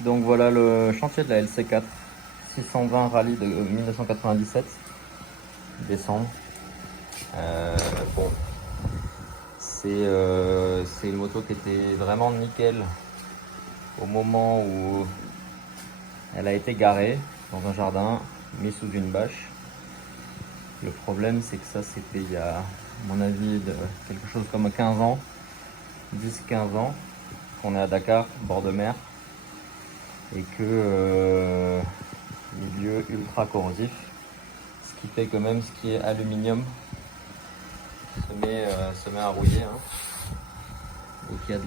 Donc voilà le chantier de la LC4 620 Rallye de 1997, décembre. Bon, c'est une moto qui était vraiment nickel au moment où elle a été garée dans un jardin, mise sous une bâche. Le problème, c'est que ça, c'était il y a, à mon avis, quelque chose comme 15 ans, 10-15 ans, qu'on est à Dakar, bord de mer, et que milieu ultra corrosif, ce qui fait que même ce qui est aluminium se met à rouiller. Hein. Donc il y a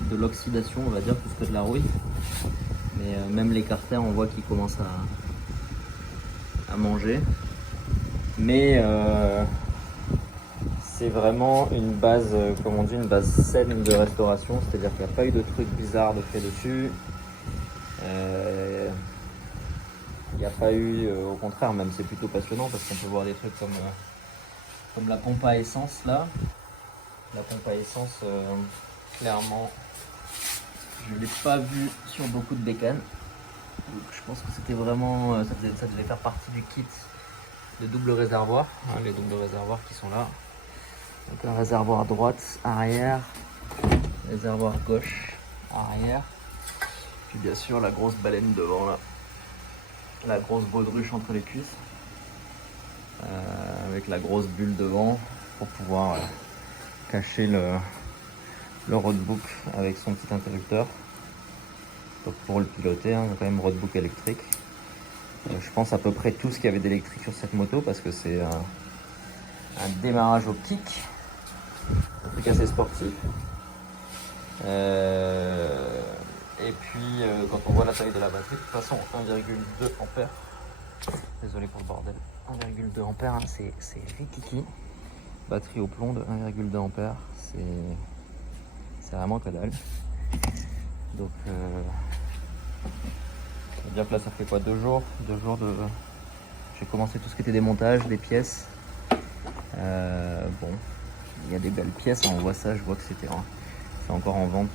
de l'oxydation, on va dire, plus que de la rouille. Mais même les carters, on voit qu'ils commencent à manger. Mais c'est vraiment une base, comme on dit, une base saine de restauration. C'est-à-dire qu'il n'y a pas eu de trucs bizarres de fait dessus. Il n'y a pas eu, au contraire, même c'est plutôt passionnant parce qu'on peut voir des trucs comme la pompe à essence là. La pompe à essence, clairement, je ne l'ai pas vu sur beaucoup de bécanes. Donc je pense que c'était vraiment, ça devait faire partie du kit de double réservoir, hein, les doubles réservoirs qui sont là. Donc un réservoir droite, arrière, réservoir gauche, arrière. Puis bien sûr la grosse baleine devant là, la grosse baudruche entre les cuisses, avec la grosse bulle devant pour pouvoir cacher le roadbook avec son petit interrupteur. Donc pour le piloter, hein, quand même roadbook électrique. Je pense à peu près tout ce qu'il y avait d'électrique sur cette moto parce que c'est un démarrage au kick, un truc assez sportif. Et puis quand on voit la taille de la batterie, de toute façon 1,2 ampères. Désolé pour le bordel. 1,2 ampères, hein, c'est rikiki. Batterie au plomb de 1,2 ampères, c'est vraiment que dalle. Donc ça veut dire que là ça fait quoi, 2 jours de. J'ai commencé tout ce qui était démontage des pièces. Bon, il y a des belles pièces, on voit ça, je vois que c'est encore en vente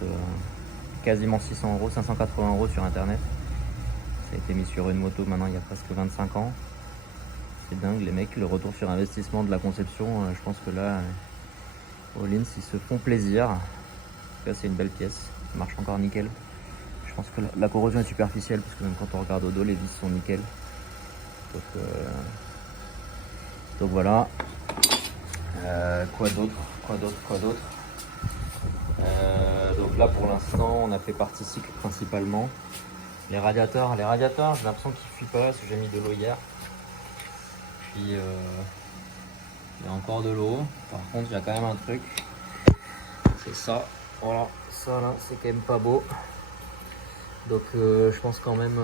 quasiment 600 euros, 580 euros sur internet. Ça a été mis sur une moto maintenant il y a presque 25 ans. C'est dingue les mecs, le retour sur investissement de la conception, je pense que là, Hollins ils se font plaisir. En tout cas c'est une belle pièce, ça marche encore nickel. Je pense que la corrosion est superficielle parce que même quand on regarde au dos, les vis sont nickel. Donc voilà. Quoi d'autre. Donc là pour l'instant on a fait partie cycle principalement. Les radiateurs, j'ai l'impression qu'ils fuient pas parce que j'ai mis de l'eau hier. Puis il y a encore de l'eau. Par contre il y a quand même un truc. C'est ça. Voilà, ça là c'est quand même pas beau. Donc je pense quand même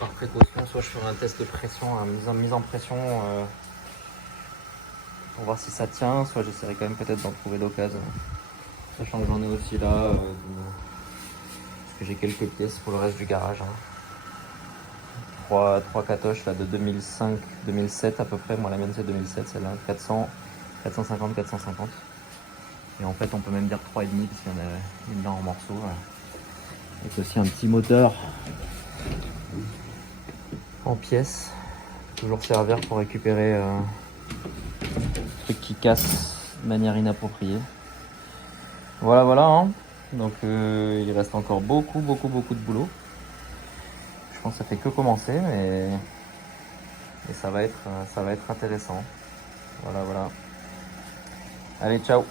par précaution, soit je ferai un test de pression, une mise en pression pour voir si ça tient, soit j'essaierai quand même peut-être d'en trouver l'occasion. Sachant que j'en ai aussi là, parce que j'ai quelques pièces pour le reste du garage. Hein. 3 catoches là, de 2005-2007 à peu près. Moi la mienne c'est 2007, celle-là, 450. Et en fait on peut même dire 3,5 parce qu'il y en a une là en morceaux. Avec aussi un petit moteur en pièces. Toujours servir pour récupérer trucs qui cassent de manière inappropriée. Voilà hein. Donc il reste encore beaucoup de boulot. Je pense que ça fait que commencer, mais ça va être intéressant. Voilà. Allez, ciao.